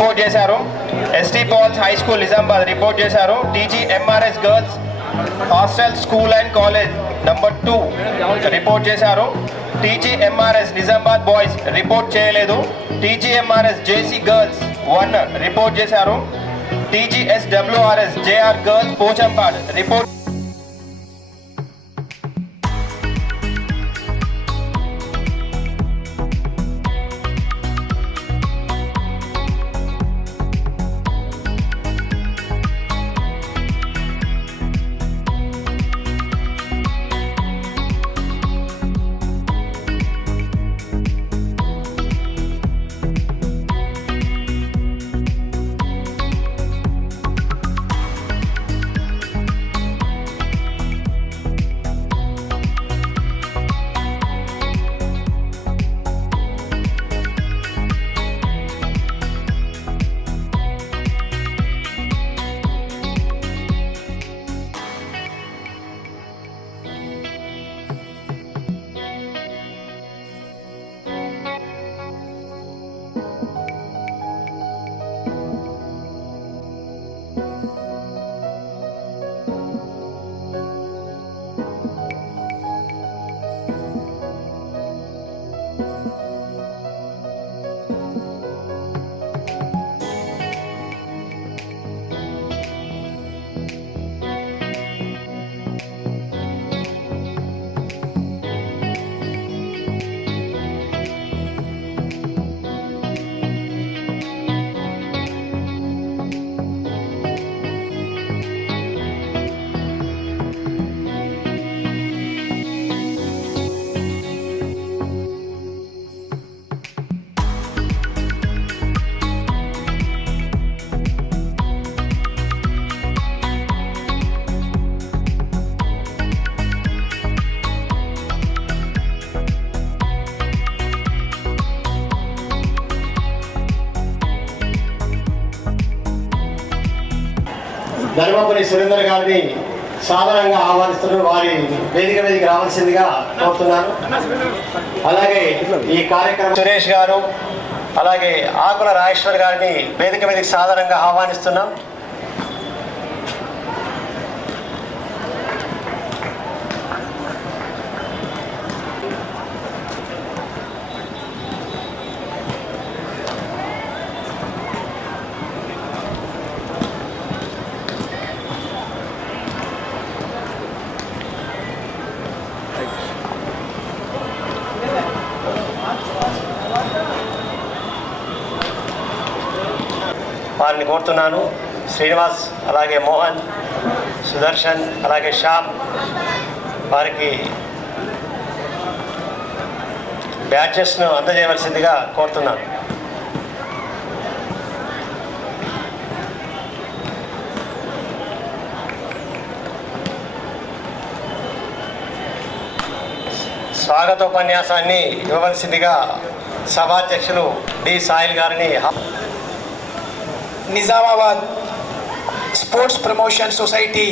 Report చేశారు. ST Paul's high school Nizamabad report చేశారు. TGMRS girls hostel school and college number 2 report చేశారు. TGMRS Nizamabad boys report చేయలేదు. టీజీఎంఆర్ఎస్ జేసీ girls 1 report చేశారు. TGSWRS JR girls Pochampad report. Dharmapuri Surender గారిని సాధారణంగా ఆహ్వానిస్తున్నారు. వారి వేదిక మీదకి రావాల్సిందిగా కోరుతున్నాను. అలాగే ఈ కార్యక్రమం సురేష్ గారు అలాగే ఆకుల రాజేశ్వర్ గారిని వేదిక మీదకి సాధారణంగా ఆహ్వానిస్తున్నాం. వారిని కోరుతున్నాను. శ్రీనివాస్ అలాగే మోహన్, సుదర్శన్ అలాగే శ్యామ్ వారికి బ్యాచెస్ను అందజేయవలసిందిగా కోరుతున్నాను. స్వాగతోపన్యాసాన్ని ఇవ్వవలసిందిగా సభాధ్యక్షులు డి సాయిల్ గారిని నిజామాబాద్ స్పోర్ట్స్ ప్రమోషన్ సొసైటీ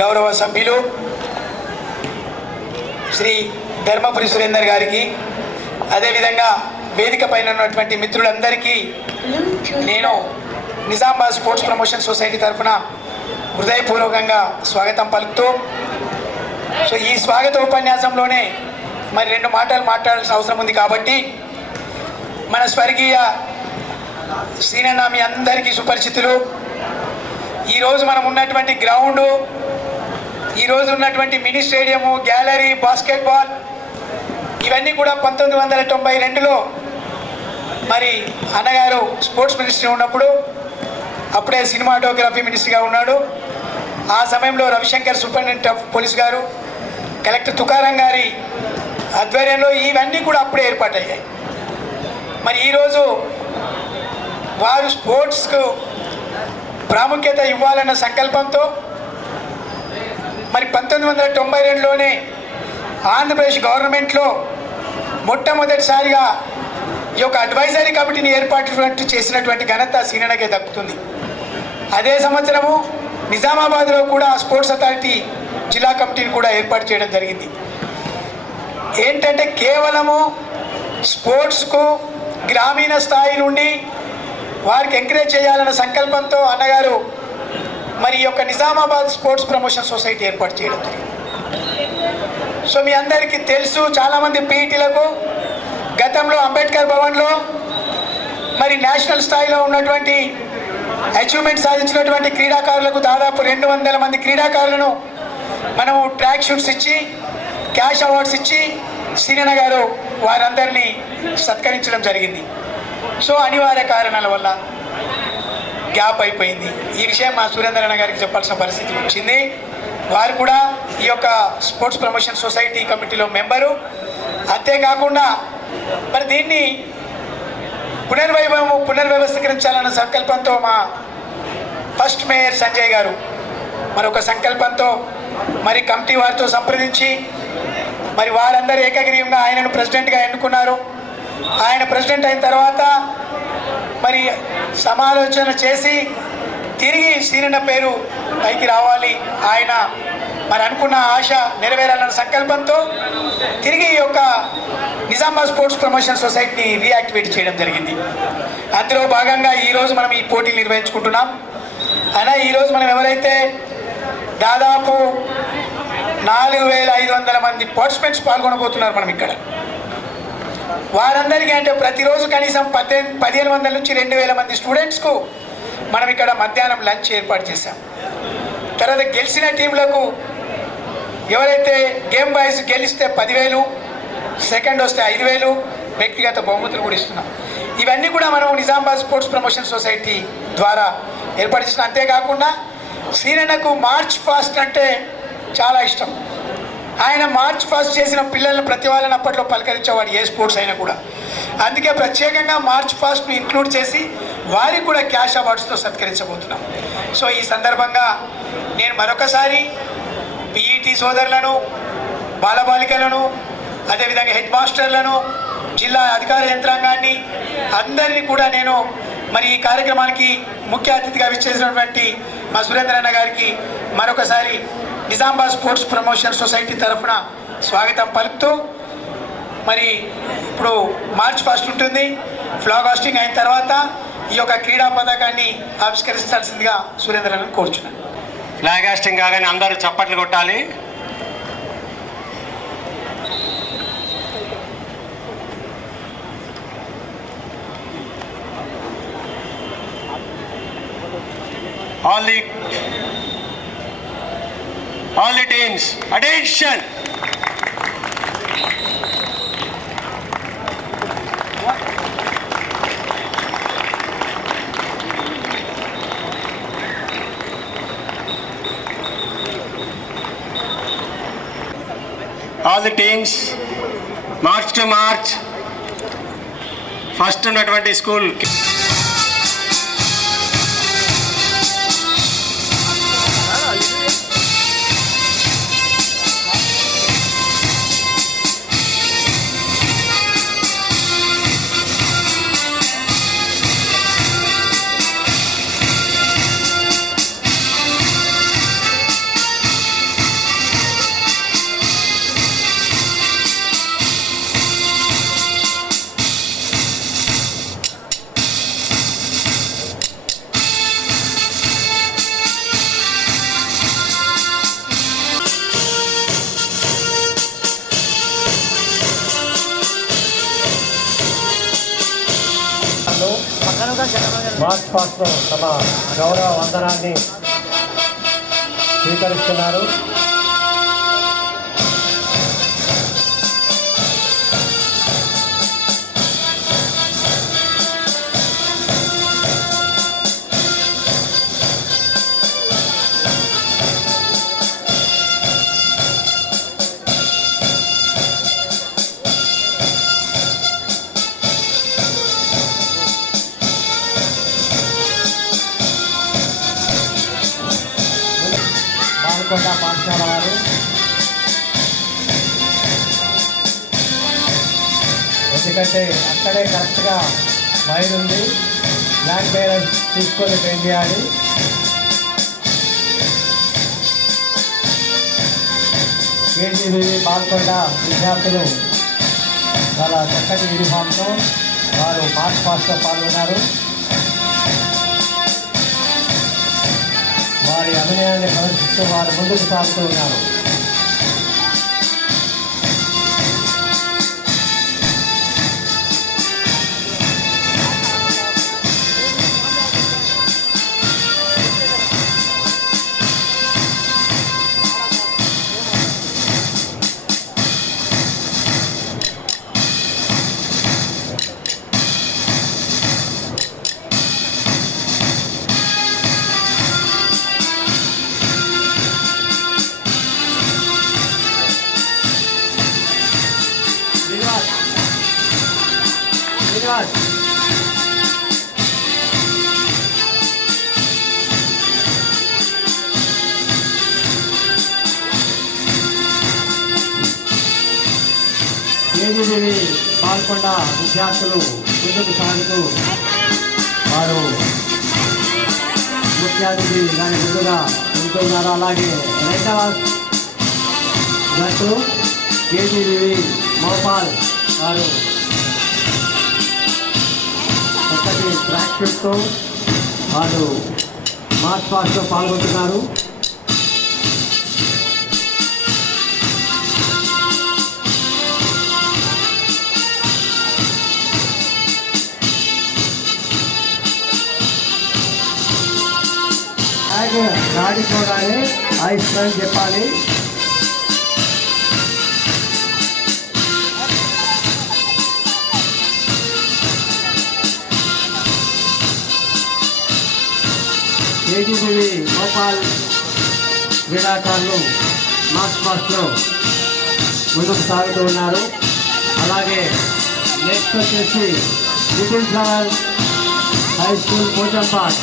గౌరవ సభ్యులు శ్రీ ధర్మపురి సురేందర్ గారికి, అదేవిధంగా వేదిక పైన ఉన్నటువంటి మిత్రులందరికీ నేను నిజామాబాద్ స్పోర్ట్స్ ప్రమోషన్ సొసైటీ తరఫున హృదయపూర్వకంగా స్వాగతం పలుకుతూ, సో ఈ స్వాగత ఉపన్యాసంలోనే మరి 2 మాటలు మాట్లాడాల్సిన అవసరం ఉంది. కాబట్టి మన స్వర్గీయ శ్రీనన్న మీ అందరికీ సుపరిచితులు. ఈరోజు మనం ఉన్నటువంటి గ్రౌండు, ఈరోజు ఉన్నటువంటి మినీ స్టేడియము, గ్యాలరీ, బాస్కెట్బాల్ ఇవన్నీ కూడా 1992లో మరి అన్నగారు స్పోర్ట్స్ మినిస్ట్రీ ఉన్నప్పుడు, అప్పుడే సినిమాటోగ్రఫీ మినిస్ట్రీగా ఉన్నాడు. ఆ సమయంలో రవిశంకర్ సూపరింటెండెంట్ ఆఫ్ పోలీస్ గారు, కలెక్టర్ తుకారాం గారి ఆధ్వర్యంలో ఇవన్నీ కూడా అప్పుడే ఏర్పాటయ్యాయి. మరి ఈరోజు వారు స్పోర్ట్స్కు ప్రాముఖ్యత ఇవ్వాలన్న సంకల్పంతో మరి 1992లోనే ఆంధ్రప్రదేశ్ గవర్నమెంట్లో మొట్టమొదటిసారిగా ఈ యొక్క అడ్వైజరీ కమిటీని ఏర్పాటు చేసినటువంటి ఘనత సీనన్నకే దక్కుతుంది. అదే సంవత్సరము నిజామాబాద్లో కూడా స్పోర్ట్స్ అథారిటీ జిల్లా కమిటీని కూడా ఏర్పాటు చేయడం జరిగింది. ఏంటంటే కేవలము స్పోర్ట్స్కు గ్రామీణ స్థాయి నుండి వారికి ఎంకరేజ్ చేయాలన్న సంకల్పంతో అన్నగారు మరి ఈ యొక్క నిజామాబాద్ స్పోర్ట్స్ ప్రమోషన్ సొసైటీ ఏర్పాటు చేయడం జరిగింది. సో మీ అందరికీ తెలుసు, చాలామంది పీఈటీలకు గతంలో అంబేద్కర్ భవన్లో మరి నేషనల్ స్థాయిలో ఉన్నటువంటి అచీవ్మెంట్ సాధించినటువంటి క్రీడాకారులకు దాదాపు 200 మంది క్రీడాకారులను మనము ట్రాక్ షూట్స్ ఇచ్చి క్యాష్ అవార్డ్స్ ఇచ్చి సీనన్న గారు వారందరినీ సత్కరించడం జరిగింది. సో అనివార్య కారణాల వల్ల గ్యాప్ అయిపోయింది. ఈ విషయం మా సురేందర్ అన్న గారికి చెప్పాల్సిన పరిస్థితి వచ్చింది. వారు కూడా ఈ యొక్క స్పోర్ట్స్ ప్రమోషన్ సొసైటీ కమిటీలో మెంబరు. అంతేకాకుండా మరి దీన్ని పునర్వ్యవస్థీకరించాలన్న సంకల్పంతో మా ఫస్ట్ మేయర్ సంజయ్ గారు మరొక సంకల్పంతో మరి కమిటీ వారితో సంప్రదించి మరి వారందరూ ఏకగ్రీవంగా ఆయనను ప్రెసిడెంట్గా ఎన్నుకున్నారు. ఆయన ప్రెసిడెంట్ అయిన తర్వాత మరి సమాలోచన చేసి తిరిగి సీనన్న పేరు పైకి రావాలి, ఆయన మరి అనుకున్న ఆశ నెరవేరాలన్న సంకల్పంతో తిరిగి ఈ యొక్క నిజామాబాద్ స్పోర్ట్స్ ప్రమోషన్ సొసైటీని రీయాక్టివేట్ చేయడం జరిగింది. అందులో భాగంగా ఈరోజు మనం ఈ పోటీలు నిర్వహించుకుంటున్నాం. అయినా ఈరోజు మనం ఎవరైతే దాదాపు 4500 మంది పార్టిసిపెంట్స్ పాల్గొనబోతున్నారు మనం ఇక్కడ, వారందరికీ అంటే ప్రతిరోజు కనీసం 1500 నుంచి 2000 మంది స్టూడెంట్స్కు మనం ఇక్కడ మధ్యాహ్నం లంచ్ ఏర్పాటు చేశాం. తర్వాత గెలిచిన టీంలకు ఎవరైతే గేమ్ వైజ్ గెలిస్తే 10,000, సెకండ్ వస్తే 5,000 వ్యక్తిగత బహుమతులు కూడా ఇస్తున్నాం. ఇవన్నీ కూడా మనం నిజామాబాద్ స్పోర్ట్స్ ప్రమోషన్ సొసైటీ ద్వారా ఏర్పాటు చేసిన. అంతేకాకుండా సీనన్నకు మార్చ్ పాస్ట్ అంటే చాలా ఇష్టం. ఆయన మార్చ్ పాస్ట్ చేసిన పిల్లలను ప్రతి వాళ్ళని అప్పట్లో పలకరించేవాడు, ఏ స్పోర్ట్స్ అయినా కూడా. అందుకే ప్రత్యేకంగా మార్చ్ పాస్ట్ను ఇంక్లూడ్ చేసి వారికి కూడా క్యాష్ అవార్డ్స్తో సత్కరించబోతున్నాం. సో ఈ సందర్భంగా నేను మరొకసారి పీఈటీ సోదరులను, బాలబాలికలను, అదేవిధంగా హెడ్ మాస్టర్లను, జిల్లా అధికార యంత్రాంగాన్ని అందరినీ కూడా నేను మరి ఈ కార్యక్రమానికి ముఖ్య అతిథిగా విచ్చేసినటువంటి మా సురేంద్ర అన్న గారికి మరొకసారి నిజామాబాద్ స్పోర్ట్స్ ప్రమోషన్ సొసైటీ తరఫున స్వాగతం పలుకుతూ, మరి ఇప్పుడు మార్చ్ ఫస్ట్ ఉంటుంది, ఫ్లాగ్ హాస్టింగ్ అయిన తర్వాత ఈ యొక్క క్రీడా పథకాన్ని ఆవిష్కరించాల్సిందిగా సురేంద్రను కోరుచున్నాను. ఫ్లాగ్ హాస్టింగ్ కాగానే అందరూ చప్పట్లు కొట్టాలి. All the teams, attention! All the teams, march to march. First ఉన్నటువంటి స్కూల్ మార్చ్ పాస్ట్లో తమ గౌరవ వందనాన్ని స్వీకరిస్తున్నారు. బాల్కొండ పాఠశాల వారు ఎందుకంటే అక్కడే కరెక్ట్గా వైర్ ఉంది, బ్లాక్ బేరర్ తీసుకొని ట్రైన్ చేయాలి. కేజీబీ బాల్కొండ విద్యార్థులు చాలా చక్కటి యూనిఫామ్తో వారు మార్చ్ పాస్ట్లో పాల్గొన్నారు. వారి అభినయాన్ని ప్రదర్శిస్తూ వారు ముందుకు సాగుతూ ఉన్నారు. కేజీబీవి పాల్గొండ విద్యార్థులు ముందుకు సాగుతూ వారు ముఖ్య అతిథి దాని ముందుగా ఉంటున్నారు. అలాగే రెండవ జట్టు కేజీబీవి మోపాల్ వారు చక్కటి ప్రాక్టీస్తో వాళ్ళు మార్చ్ పాస్ట్లో పాల్గొంటున్నారు. దాటిపోగానే ఐస్ ఫ్రెండ్ చెప్పాలి. కేజీబీవి గోపాల్ క్రీడాకారులు మార్చ్ పాస్ట్లో ముందుకు సాగుతూ ఉన్నారు. అలాగే నెక్స్ట్ వచ్చేసి little flower high school Pochampad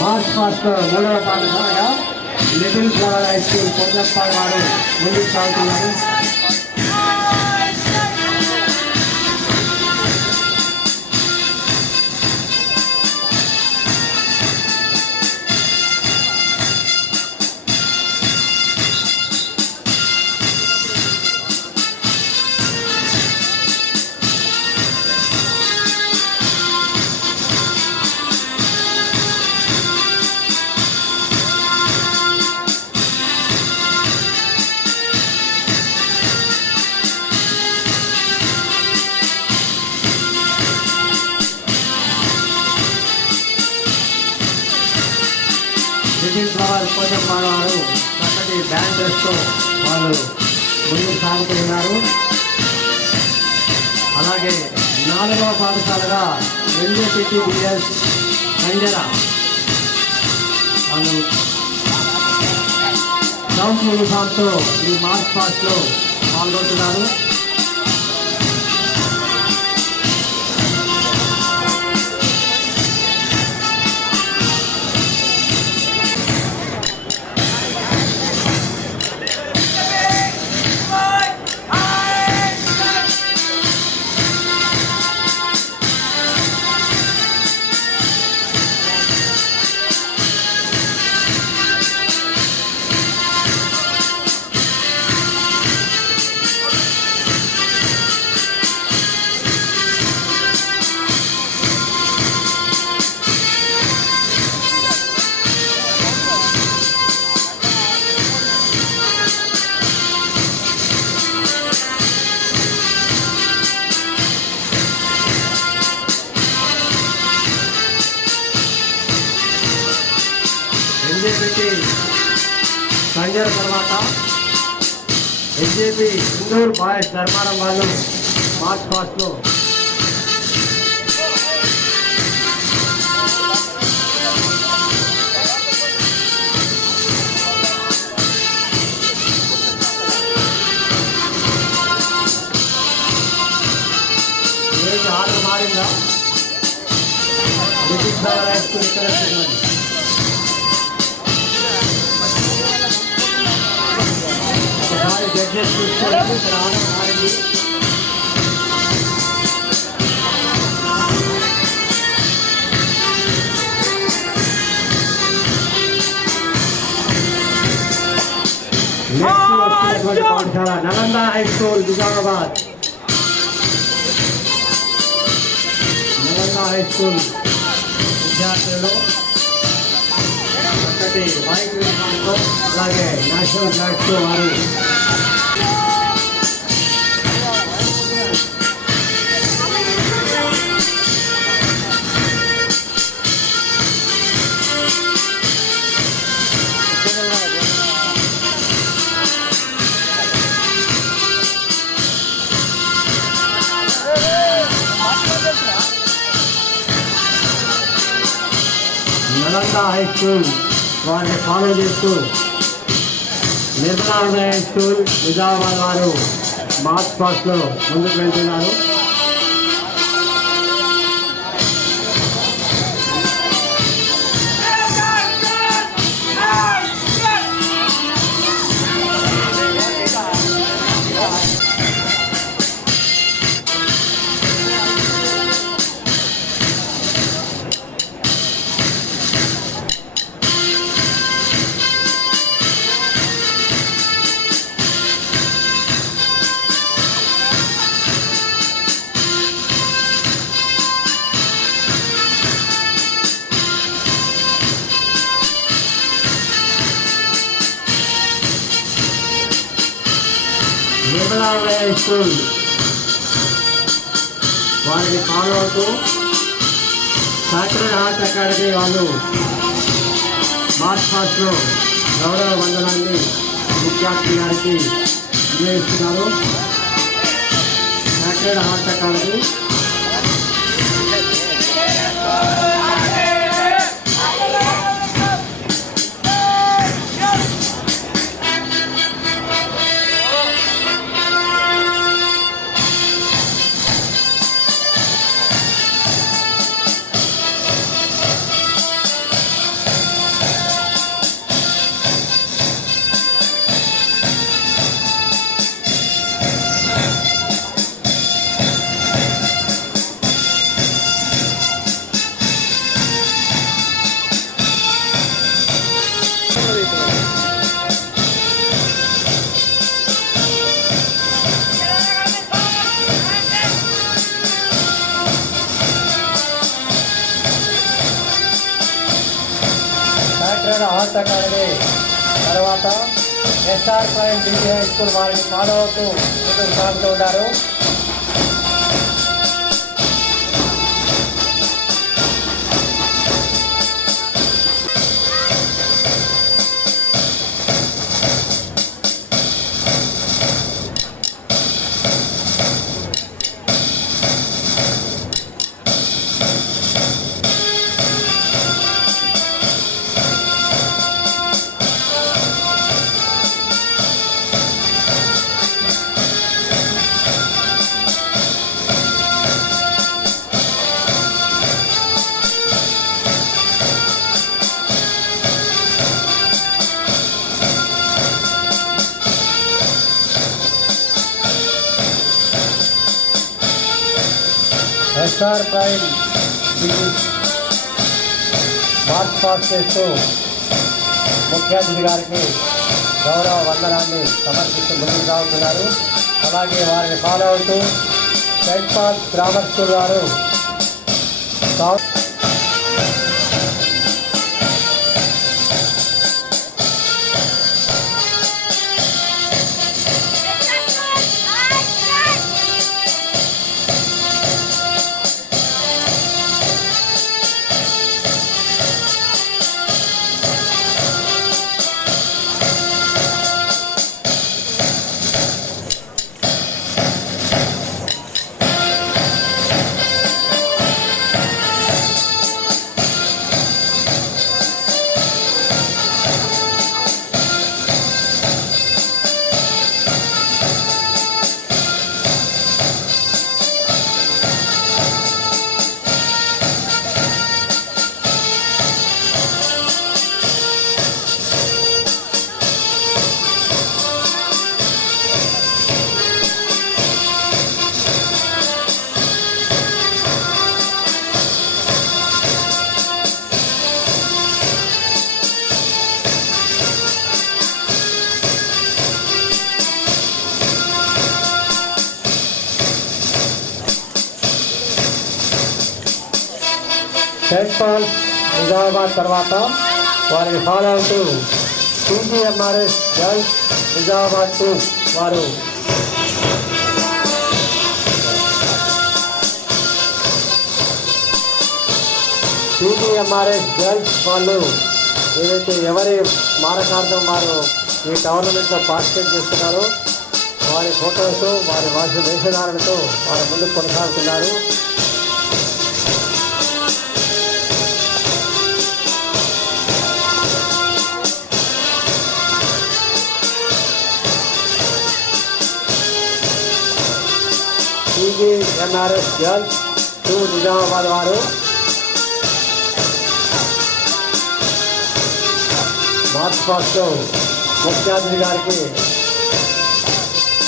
march పాస్ట్లో మూడవ పాఠశాలగా little flower high school Pochampad వారు ముందుకు సాగుతున్నారు. లిటిల్ ఫ్లవర్ పోచంపాడ్ వారు చక్కటి బ్యాండ్ డ్రెస్తో వాళ్ళు ముందుకు సాగుతున్నారు. అలాగే నాలుగవ పాఠశాలగా NJPTBS సంజన వాళ్ళు సౌండ్ యూనిఫామ్తో ఈ మార్చ్ పాస్ట్లో పాల్గొంటున్నారు. NJPT సంజన తర్వాత NJP ఇండోర్ బాయ్స్ ధర్మారం వాళ్ళు మార్చ్ పాస్ట్లో ఆర్డర్ మారిందా హై స్కూల్ ఇక్కడ జడ్జెస్ చూసుకోవాలి. ఇక్కడ ఆర్డర్ మారింది. ఉన్నటువంటి పాఠశాల Nalanda high school Nizamabad. Nalanda high school విద్యార్థులు చక్కటి బైక్ యూనిఫామ్తో అలాగే నేషనల్ ఫ్లాగ్స్తో వారు నలంద హై స్కూల్ వారిని ఫాలో చేస్తూ నిర్మలా హై స్కూల్ నిజామాబాద్ వారు మార్చ్ పాస్ట్లో ముందుకు వెళ్తున్నారు. నిర్మలా హై స్కూల్ వారిని ఫాలో అవుతూ సాక్రెడ్ హార్ట్ అకాడమీ వాళ్ళు మార్చ్ పాస్ట్లో గౌరవ వందనాన్ని ముఖ్యాతిథి గారికి నిర్వహిస్తున్నారు. Sacred heart academy heart academy తర్వాత SR prime degree high school వారిని ఫాలో అవుతూ ముందుకు సాగుతూ ఉన్నారు. ఎస్ఆర్ ప్రైమ్ మార్చ్ పాస్ చేస్తూ ముఖ్య అతిథి గారికి గౌరవ వందనాన్ని సమర్పిస్తూ ముందుకు సాగుతున్నారు. అలాగే వారిని ఫాలో అవుతూ సెయింట్ పాల్ గ్రామర్ స్కూల్ వారు సెయింట్ పాల్స్ నిజామాబాద్ తర్వాత వారిని ఫాలో అవుతూ టీజీఎంఆర్ఎస్ గర్ల్స్ నిజామాబాద్ 2 వారు టీజీఎంఆర్ఎస్ గర్ల్స్ వాళ్ళు ఏదైతే ఎవరి స్మారకార్థం వారు ఈ టోర్నమెంట్లో పార్టిసిపేట్ చేస్తున్నారో వారి ఫోటోలతో వారి వేషధారణతో వారి ముందుకు కొనసాగుతున్నారు. టీజీఎంఆర్ఎస్ గర్ల్స్ 2 నిజామాబాద్ వారు మార్చ్ పాస్ట్లో ముఖ్య అతిథి గారికి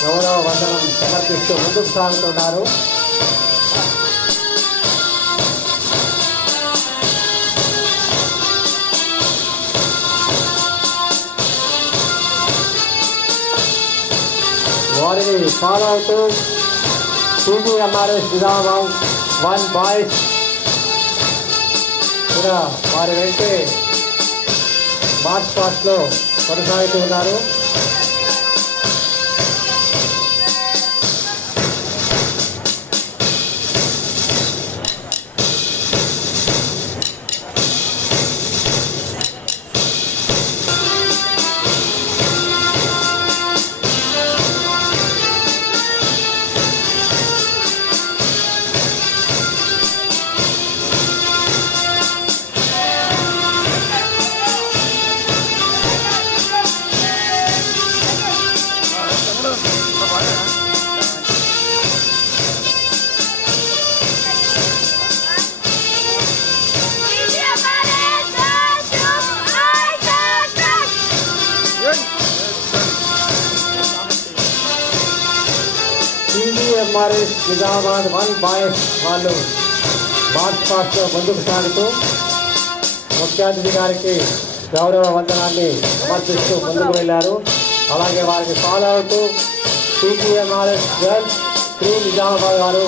గౌరవ వందనం సమర్పిస్తూ ముందుకు సాగుతున్నారు. వారిని ఫాలో అవుతూ టీజీఎంఆర్ఎస్ నిజామాబాద్ 1 బాయ్స్ కూడా వారి వెంటే మార్చ్ పాస్ట్లో కొనసాగుతూ ఉన్నారు. టీజీఎంఆర్ఎస్ నిజామాబాద్ 1 బాయ్స్ వాళ్ళు మార్చ్ పాస్ట్లో ముందుకు సాగుతూ ముఖ్య అతిథి గారికి గౌరవ వందనాన్ని సమర్పిస్తూ ముందుకు వెళ్ళారు. అలాగే వారిని ఫాలో అవుతూ టీజీఎంఆర్ఎస్ గర్ల్స్ 3 నిజామాబాద్ వారు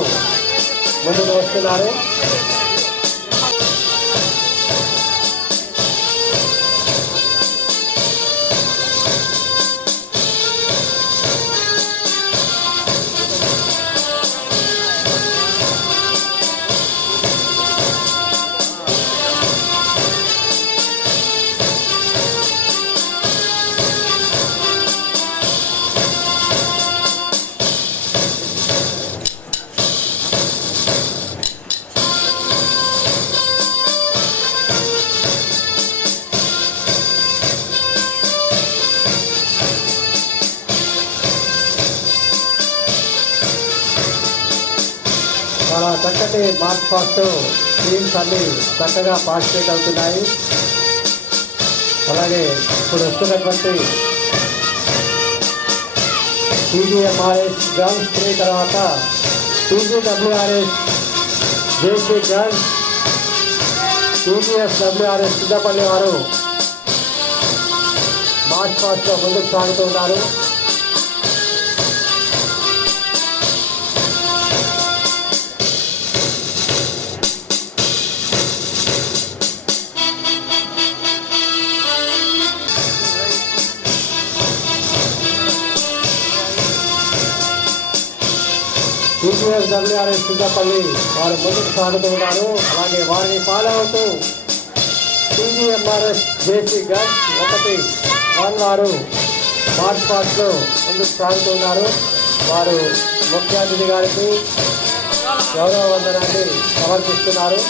ముందుకు వస్తున్నారు. చాలా చక్కటి మార్చ్ పాస్ట్ టీమ్స్ అన్ని చక్కగా పార్టిసిపేట్ అవుతున్నాయి. అలాగే ఇప్పుడు వస్తున్నటువంటి టీజీఎంఆర్ఎస్ గర్ల్స్ 3 తర్వాత టీజీడబ్ల్యూఆర్ఎస్ జేసీ గర్ల్స్ టీజీఎస్డబ్ల్యూఆర్ఎస్ సిద్ధపల్లి వారు మార్చ్ పాస్ట్లో ముందుకు సాగుతున్నారు. టీజీఎస్డబ్ల్యూఆర్ఎస్ సిద్ధపల్లి వారు ముందుకు సాగుతున్నారు. అలాగే వారిని ఫాలో అవుతూ టీజీఎంఆర్ఎస్ జేసీ గర్ల్స్ 1 వారు మార్చ్ పాస్ట్లో ముందుకు సాగుతున్నారు. వారు ముఖ్య అతిథి గారికి గౌరవ వందనాన్ని సమర్పిస్తున్నారు.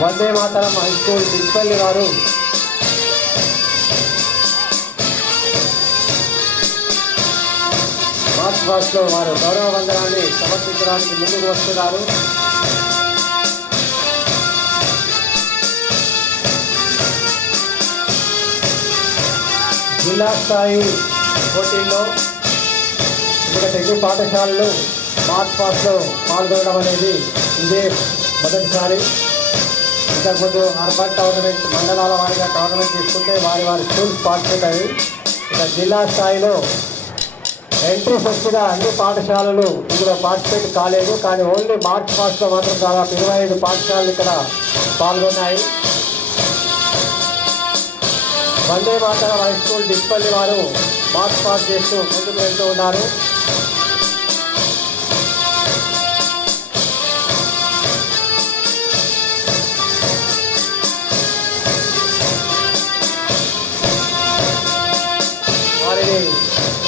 వందే మాతరం హై స్కూల్ డిస్పల్లి వారు మార్చ్ పాస్ట్లో వారు గౌరవ వందనాన్ని సమర్పించడానికి ముందుకు వస్తున్నారు. జిల్లా స్థాయి పోటీల్లో ఇక్కడ తెలుగు పాఠశాలలు మార్చ్ పాస్ట్లో పాల్గొనడం అనేది ఇదే మొదటిసారి. ఇంతకుముందు అర్బన్ టోర్నమెంట్ మండలాల వారిగా టోర్నమెంట్ తీసుకుంటే వారి స్కూల్స్ పార్టిసిపేట్ అయ్యి ఇక జిల్లా స్థాయిలో ఎంట్రీ ఫస్ట్గా అన్ని పాఠశాలలు ఇందులో పార్టిసిపేట్ కాలేదు. కానీ ఓన్లీ మార్చ్ పాస్ట్లో మాత్రం దాదాపు 25 పాఠశాలలు ఇక్కడ పాల్గొన్నాయి. వందే మాతరం హై స్కూల్ డిస్పల్లి వారు మార్చ్ పాస్ చేస్తూ ముందుకు వెళ్తూ ఉన్నారు.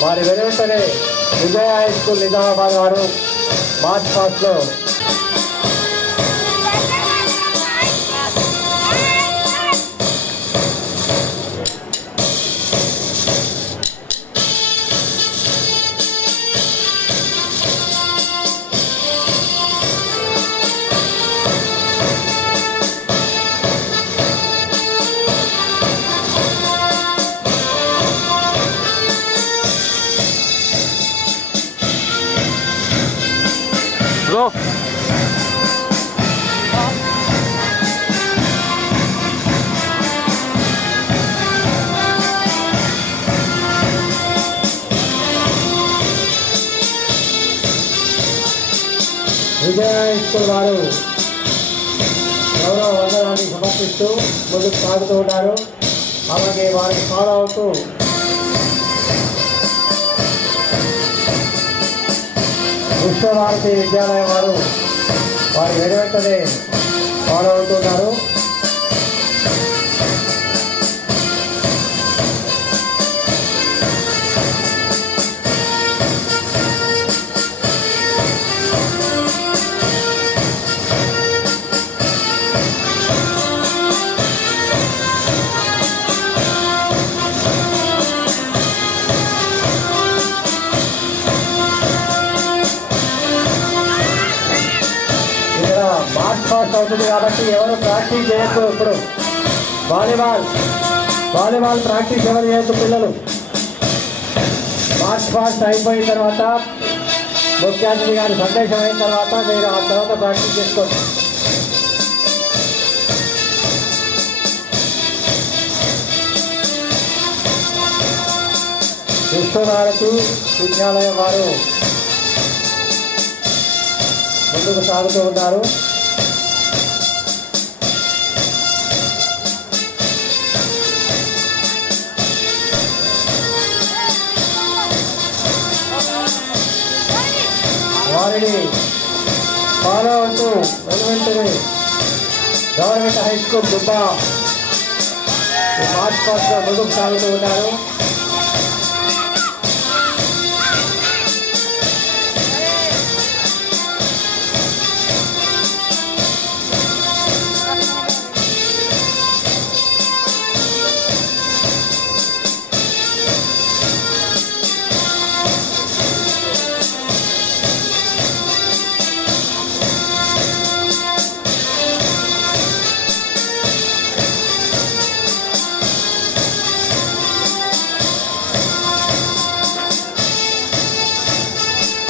వారి వెనువెంటనే విజయ హై స్కూల్ నిజామాబాద్ వారు మార్చ్ పాస్ట్లో విజయ హై స్కూల్ వారు గౌరవ వందనాన్ని సమర్పిస్తూ ముందుకు సాగుతూ ఉన్నారు. అలాగే వారికి ఫాలో అవుతూ విశ్వభారతి విద్యాలయం వారు వారి వెనువెంటనే ఫాలో అవుతున్నారు. మార్చ్ పాస్ట్ అవుతుంది కాబట్టి ఎవరు ప్రాక్టీస్ చేయొద్దు. ఇప్పుడు వాలీబాల్ ప్రాక్టీస్ ఎవరు చేయొద్దు పిల్లలు. మార్చ్ పాస్ట్ అయిపోయిన తర్వాత ముఖ్య అతిథి గారి సందేశం అయిన తర్వాత మీరు ఆ తర్వాత ప్రాక్టీస్ చేసుకోండి. విశ్వభారతి విద్యాలయం వారు ముందుకు సాగుతూ ఉన్నారు. వారిని ఫాలో అవుతూ వెనువెంటనే గవర్నమెంట్ హై స్కూల్ దుబ్బా మార్చ్ పాస్ట్లో ముందుకు సాగుతూ ఉన్నారు.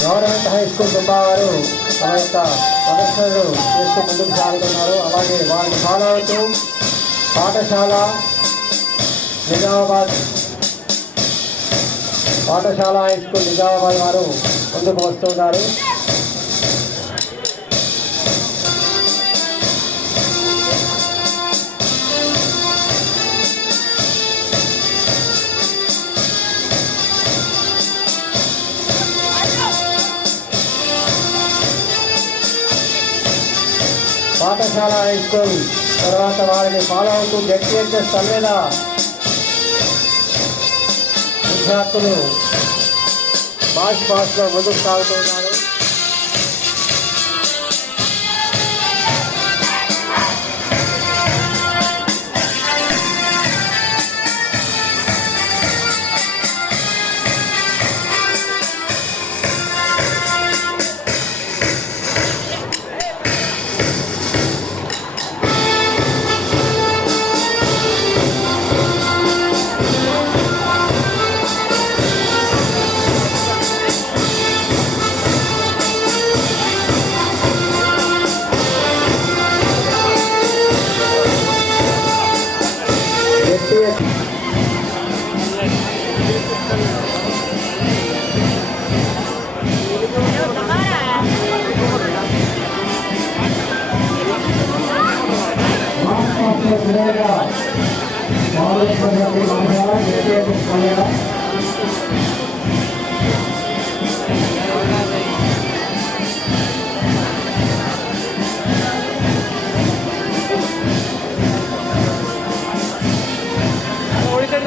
గవర్నమెంట్ హై స్కూల్ దుబ్బా వారు తమ యొక్క ప్రదర్శనలు చేస్తూ ముందుకు సాగుతున్నారు. అలాగే వారిని ఫాలో అవుతూ పాఠశాల హై స్కూల్ నిజామాబాద్ వారు ముందుకు వస్తున్నారు. పాఠశాల హై స్కూల్ తర్వాత వారిని ఫాలో అవుతూ జెడ్పీహెచ్ఎస్ తల్లేద విద్యార్థులు మార్చ్ పాస్ట్లో ముందుకు సాగుతున్నారు.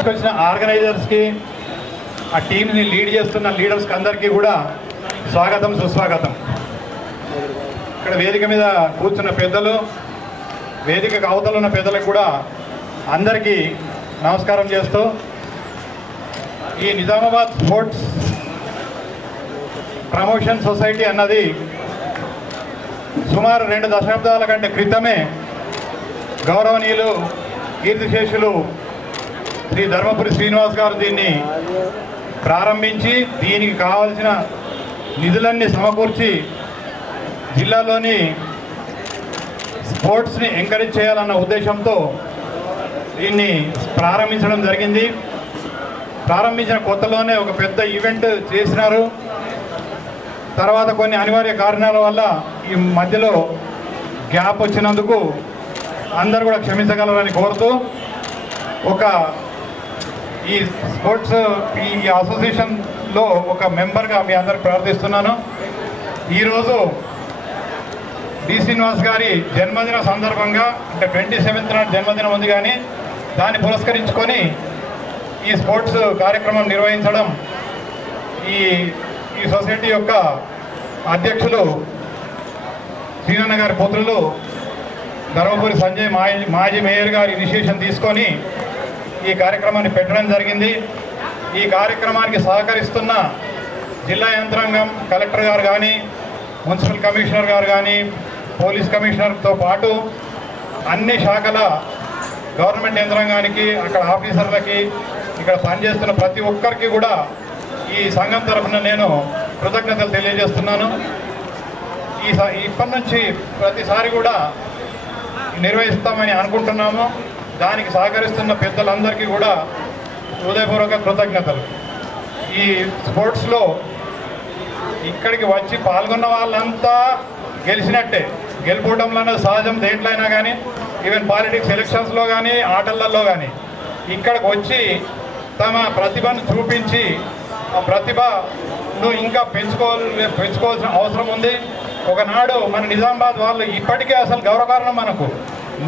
వచ్చిన ఆర్గనైజర్స్కి, ఆ టీంని లీడ్ చేస్తున్న లీడర్స్కి అందరికీ కూడా స్వాగతం, సుస్వాగతం. ఇక్కడ వేదిక మీద కూర్చున్న పెద్దలు, వేదికకు అవతల ఉన్న పెద్దలకు కూడా అందరికీ నమస్కారం చేస్తూ, ఈ నిజామాబాద్ స్పోర్ట్స్ ప్రమోషన్ సొసైటీ అన్నది సుమారు 2 దశాబ్దాల కంటే క్రితమే గౌరవనీయులు కీర్తిశేషులు శ్రీ ధర్మపురి శ్రీనివాస్ గారు దీన్ని ప్రారంభించి దీనికి కావాల్సిన నిధులన్నీ సమకూర్చి జిల్లాలోని స్పోర్ట్స్ని ఎంకరేజ్ చేయాలన్న ఉద్దేశంతో దీన్ని ప్రారంభించడం జరిగింది. ప్రారంభించిన కొత్తలోనే ఒక పెద్ద ఈవెంట్ చేసినారు. తర్వాత కొన్ని అనివార్య కారణాల వల్ల ఈ మధ్యలో గ్యాప్ వచ్చినందుకు అందరూ కూడా క్షమించగలరని కోరుతూ, ఈ స్పోర్ట్స్ ఈ అసోసియేషన్లో ఒక మెంబర్గా మీ అందరికి ప్రార్థిస్తున్నాను. ఈరోజు డి శ్రీనివాస్ గారి జన్మదిన సందర్భంగా, అంటే 27th నాడు జన్మదినం ఉంది, కానీ దాన్ని పురస్కరించుకొని ఈ స్పోర్ట్స్ కార్యక్రమం నిర్వహించడం ఈ సొసైటీ యొక్క అధ్యక్షులు శ్రీనన్న గారి పుత్రులు ధర్మపురి సంజయ్ మాజీ మేయర్ గారి ఇనిషియేషన్ తీసుకొని ఈ కార్యక్రమాన్ని పెట్టడం జరిగింది. ఈ కార్యక్రమానికి సహకరిస్తున్న జిల్లా యంత్రాంగం, కలెక్టర్ గారు కానీ, మున్సిపల్ కమిషనర్ గారు కానీ, పోలీస్ కమిషనర్తో పాటు అన్ని శాఖల గవర్నమెంట్ యంత్రాంగానికి, అక్కడ ఆఫీసర్లకి, ఇక్కడ పనిచేస్తున్న ప్రతి ఒక్కరికి కూడా ఈ సంఘం తరఫున నేను కృతజ్ఞతలు తెలియజేస్తున్నాను. ఇప్పటి నుంచి ప్రతిసారి కూడా నిర్వహిస్తామని అనుకుంటున్నాము. దానికి సహకరిస్తున్న పెద్దలందరికీ కూడా హృదయపూర్వక కృతజ్ఞతలు. ఈ స్పోర్ట్స్లో ఇక్కడికి వచ్చి పాల్గొన్న వాళ్ళంతా గెలిచినట్టే. గెలుపోవడంలో అనేది సహజం, దేంట్లో అయినా కానీ, ఈవెన్ పాలిటిక్స్ ఎలక్షన్స్లో కానీ, ఆటలలో కానీ ఇక్కడికి వచ్చి తమ ప్రతిభను చూపించి ఆ ప్రతిభను ఇంకా పెంచుకోవాల్సిన అవసరం ఉంది. ఒకనాడు మన నిజామాబాద్ వాళ్ళు ఇప్పటికే అసలు గౌరవకారణం మనకు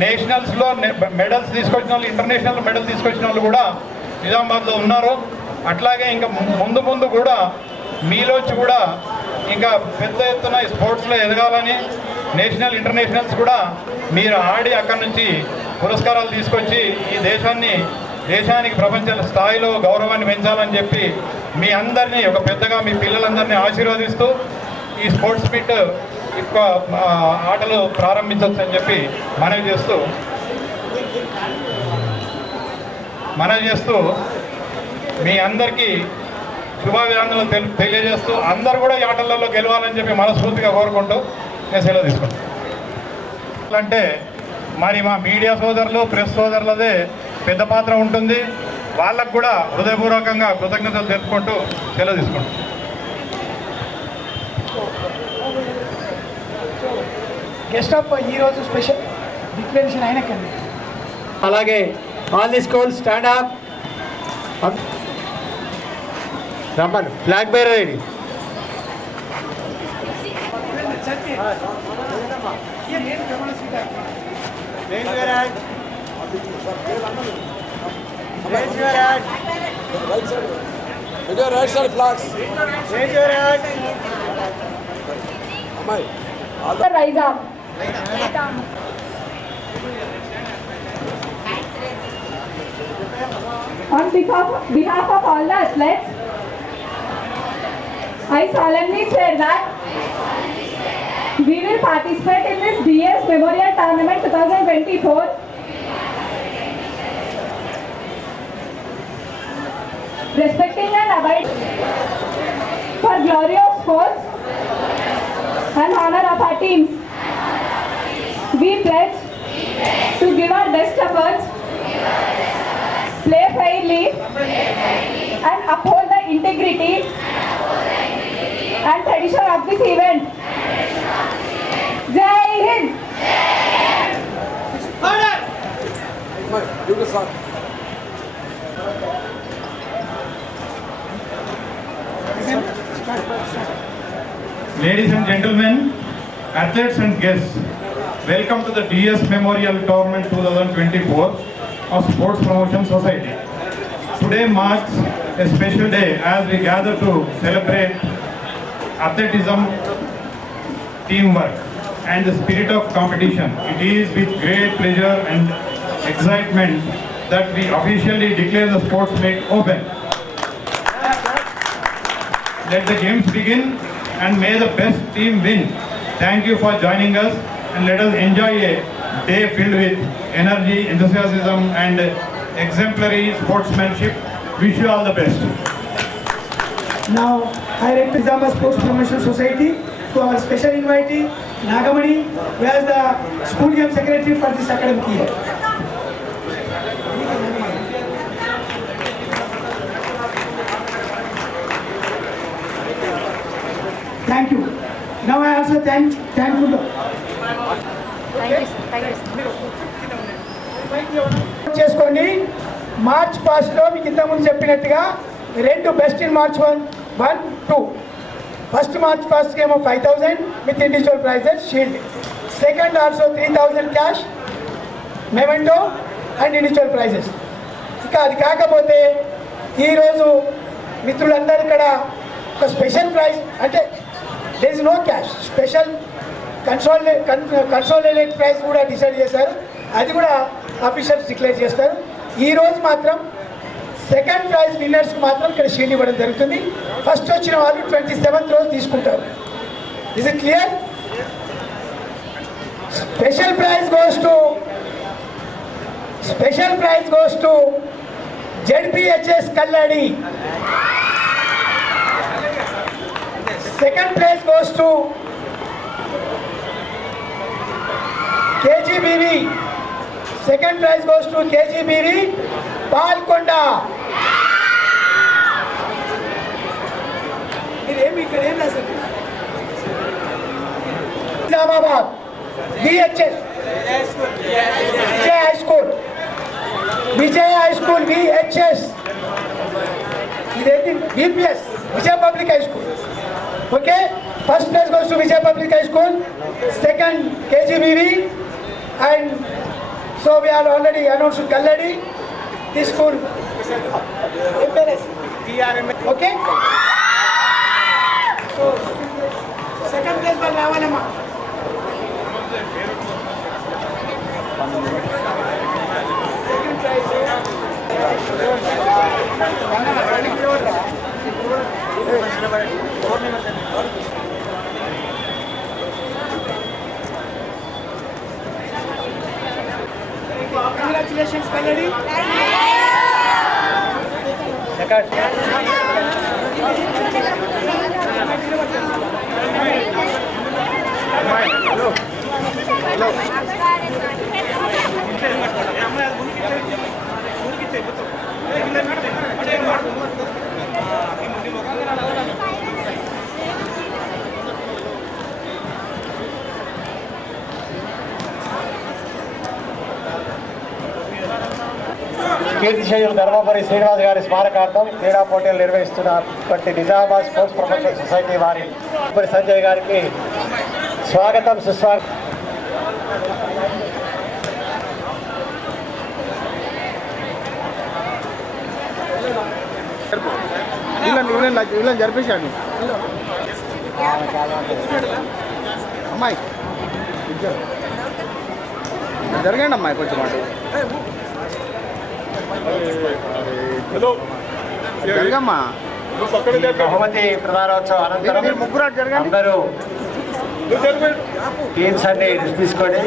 నేషనల్స్లో మెడల్స్ తీసుకొచ్చిన వాళ్ళు, ఇంటర్నేషనల్ మెడల్ తీసుకొచ్చిన వాళ్ళు కూడా నిజామాబాద్లో ఉన్నారు. అట్లాగే ఇంకా ముందు ముందు కూడా మీలోంచి కూడా ఇంకా పెద్ద ఎత్తున స్పోర్ట్స్లో ఎదగాలని, నేషనల్ ఇంటర్నేషనల్స్ కూడా మీరు ఆడి అక్కడి నుంచి పురస్కారాలు తీసుకొచ్చి ఈ దేశానికి ప్రపంచ స్థాయిలో గౌరవాన్ని పెంచాలని చెప్పి మీ అందరినీ ఒక పెద్దగా మీ పిల్లలందరినీ ఆశీర్వదిస్తూ ఈ స్పోర్ట్స్ మీట్ ఎక్కువ ఆటలు ప్రారంభించవచ్చు అని చెప్పి మనవి చేస్తూ మీ అందరికీ శుభాభినందనలు తెలియజేస్తూ అందరూ కూడా ఈ ఆటలలో గెలవాలని చెప్పి మనస్ఫూర్తిగా కోరుకుంటూ నేను సెలవు తీసుకుంటాను. అంటే మరి మా మీడియా సోదరులు, ప్రెస్ సోదరులదే పెద్ద పాత్ర ఉంటుంది. వాళ్ళకు కూడా హృదయపూర్వకంగా కృతజ్ఞతలు తెలుపుకుంటూ సెలవు తీసుకుంటాం. గెస్ట్ ఆఫ్ ఈరోజు స్పెషల్ డిక్లరేషన్ అయినకండి. అలాగే all the school stand up, రమ్మను flag bearer ready. Right side flags. Rise up. On behalf of all the athletes, I solemnly swear that we will participate in this DS Memorial Tournament 2024 respecting and abiding for glory of sports and honor of our teams. We pledge to give our best efforts, play fairly, and uphold the integrity and tradition of this event. Jai Hind! Give the song. Ladies and gentlemen, athletes and guests, welcome to the DS Memorial Tournament 2024 of Sports Promotion Society. Today marks a special day as we gather to celebrate athleticism, teamwork, and the spirit of competition. It is with great pleasure and excitement that we officially declare the sports meet open. Let the games begin and may the best team win. Thank you for joining us and let us enjoy a day filled with energy, enthusiasm and exemplary sportsmanship. Wish you all the best. Now, I represent Nizamabad Sports Promotion Society to our special invitee, Nagamani, who is the school game secretary for this academic year. Thank you. Now I also thank you. చేసుకోండి. March పాస్ట్లో మీకు ఇంతకుముందు చెప్పినట్టుగా రెండు best in march 1, 2. First march past ఏమో 5,000 with individual prizes shield. Second also 3,000 cash memento and individual prizes. ఇక అది కాకపోతే ఈరోజు మిత్రులందరూ ఇక్కడ ఒక స్పెషల్ ప్రైజ్ అంటే there is no cash, special consolidated prize కూడా డిసైడ్ చేశారు. అది కూడా అఫీషియల్స్ డిక్లేర్ చేస్తారు. ఈరోజు మాత్రం సెకండ్ ప్రైజ్ విన్నర్స్కి మాత్రం ఇక్కడ షీల్డ్ ఇవ్వడం జరుగుతుంది. ఫస్ట్ వచ్చిన వాళ్ళు 27th రోజు తీసుకుంటారు. Is it clear? Special prize goes to ZPHS Kalladi. Second place goes to KGBV. Second prize goes to KGBV Palkonda. Islamabad VHS Vijay High School VHS. VPS Vijay Public High School. Okay, first place goes to Vijay Public High School, second KGBV, and so we are already announced to Kalladi. This school, okay. So second place for Ravalama. Second prize. Congratulations, Kalladi. Second. Hello. కీర్తిశేషులు ధర్మపురి శ్రీనివాస్ గారి స్మారకార్థం క్రీడా పోటీలు నిర్వహిస్తున్నటువంటి Nizamabad sports promotion society వారి సంజయ్ గారికి స్వాగతం, సుస్వాగతం. వీళ్ళని జరిపేశాడు అమ్మాయి, జరగండి అమ్మాయి కొంచెం మాట జరగమ్మా. బహుమతి ప్రధానోత్సవం అనంతరం ముగ్గురు జరగండి. అందరూ టీమ్స్ అన్ని తీసుకోండి.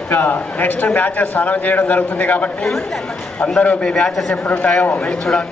ఇంకా నెక్స్ట్ మ్యాచెస్ అనౌన్స్ చేయడం జరుగుతుంది కాబట్టి అందరూ మీ మ్యాచెస్ ఎప్పుడు ఉంటాయో వేచి చూడాలి.